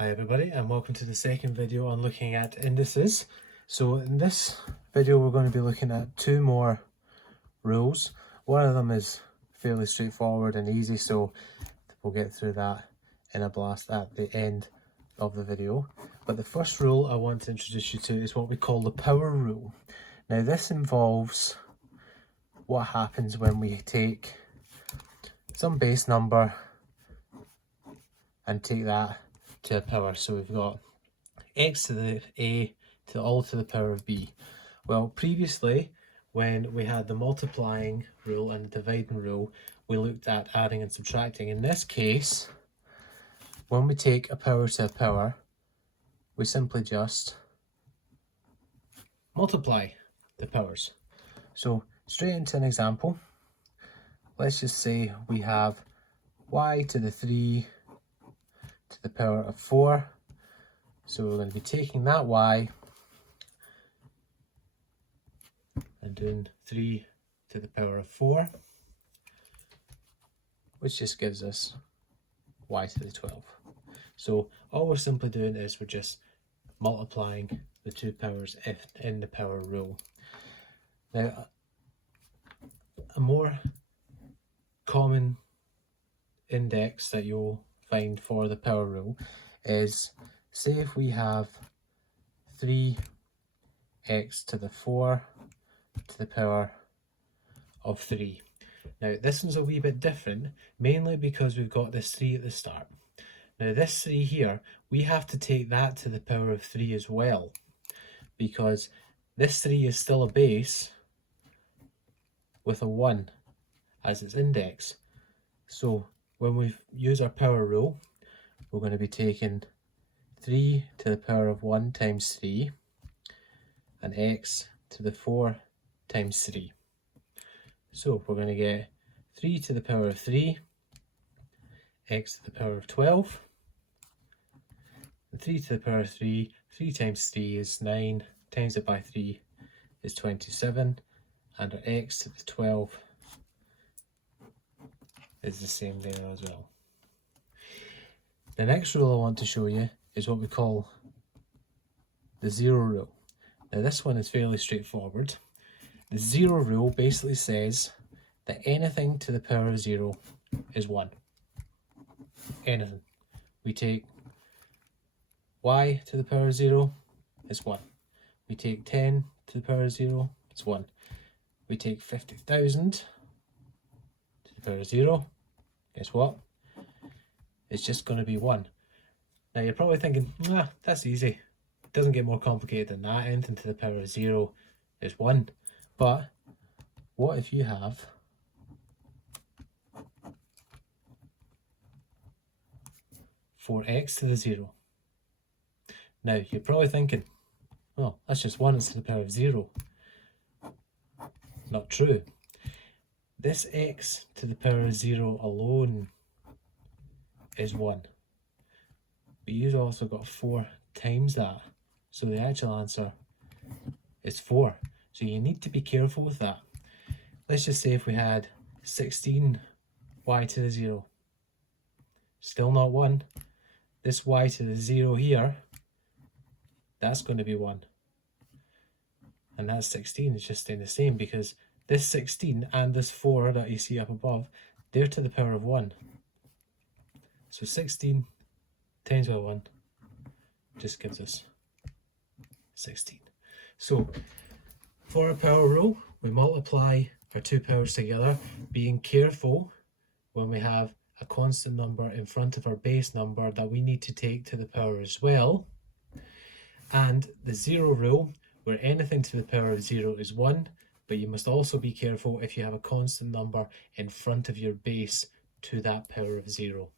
Hi everybody, and welcome to the second video on looking at indices. So in this video we're going to be looking at two more rules. One of them is fairly straightforward and easy, so we'll get through that in a blast at the end of the video. But the first rule I want to introduce you to is what we call the power rule. Now this involves what happens when we take some base number and take that to a power. So we've got x to the a to all to the power of b. Well, previously when we had the multiplying rule and the dividing rule, we looked at adding and subtracting. In this case, when we take a power to a power, we simply just multiply the powers. So straight into an example, let's just say we have y to the 3 to the power of 4. So we're going to be taking that y and doing 3 to the power of 4, which just gives us y to the 12. So all we're simply doing is we're just multiplying the two powers in the power rule. Now, a more common index that you'll find for the power rule is, say if we have 3x to the 4 to the power of 3. Now this one's a wee bit different, mainly because we've got this 3 at the start. Now this 3 here, we have to take that to the power of 3 as well, because this 3 is still a base with a 1 as its index. So when we use our power rule, we're going to be taking 3 to the power of 1 times 3 and x to the 4 times 3. So we're going to get 3 to the power of 3, x to the power of 12, and 3 to the power of 3, 3 times 3 is 9, times it by 3 is 27, and our x to the 12 is the same there as well. The next rule I want to show you is what we call the zero rule. Now this one is fairly straightforward. The zero rule basically says that anything to the power of 0 is 1. Anything. We take y to the power of 0, it's 1. We take 10 to the power of 0, it's 1. We take 50,000 to the power of 0, guess what? It's just going to be 1. Now you're probably thinking, that's easy. It doesn't get more complicated than that. Anything to the power of 0 is 1. But what if you have four x to the 0? Now you're probably thinking, oh, that's just 1, it's to the power of 0. Not true. This x to the power of 0 alone is 1. But you've also got 4 times that. So the actual answer is 4. So you need to be careful with that. Let's just say if we had 16 y to the 0. Still not 1. This y to the 0 here, that's going to be 1. And that 16 is just staying the same, because this 16 and this 4 that you see up above, they're to the power of 1. So 16 times by 1 just gives us 16. So for a power rule, we multiply our two powers together, being careful when we have a constant number in front of our base number that we need to take to the power as well. And the zero rule, where anything to the power of 0 is 1, but you must also be careful if you have a constant number in front of your base to that power of 0.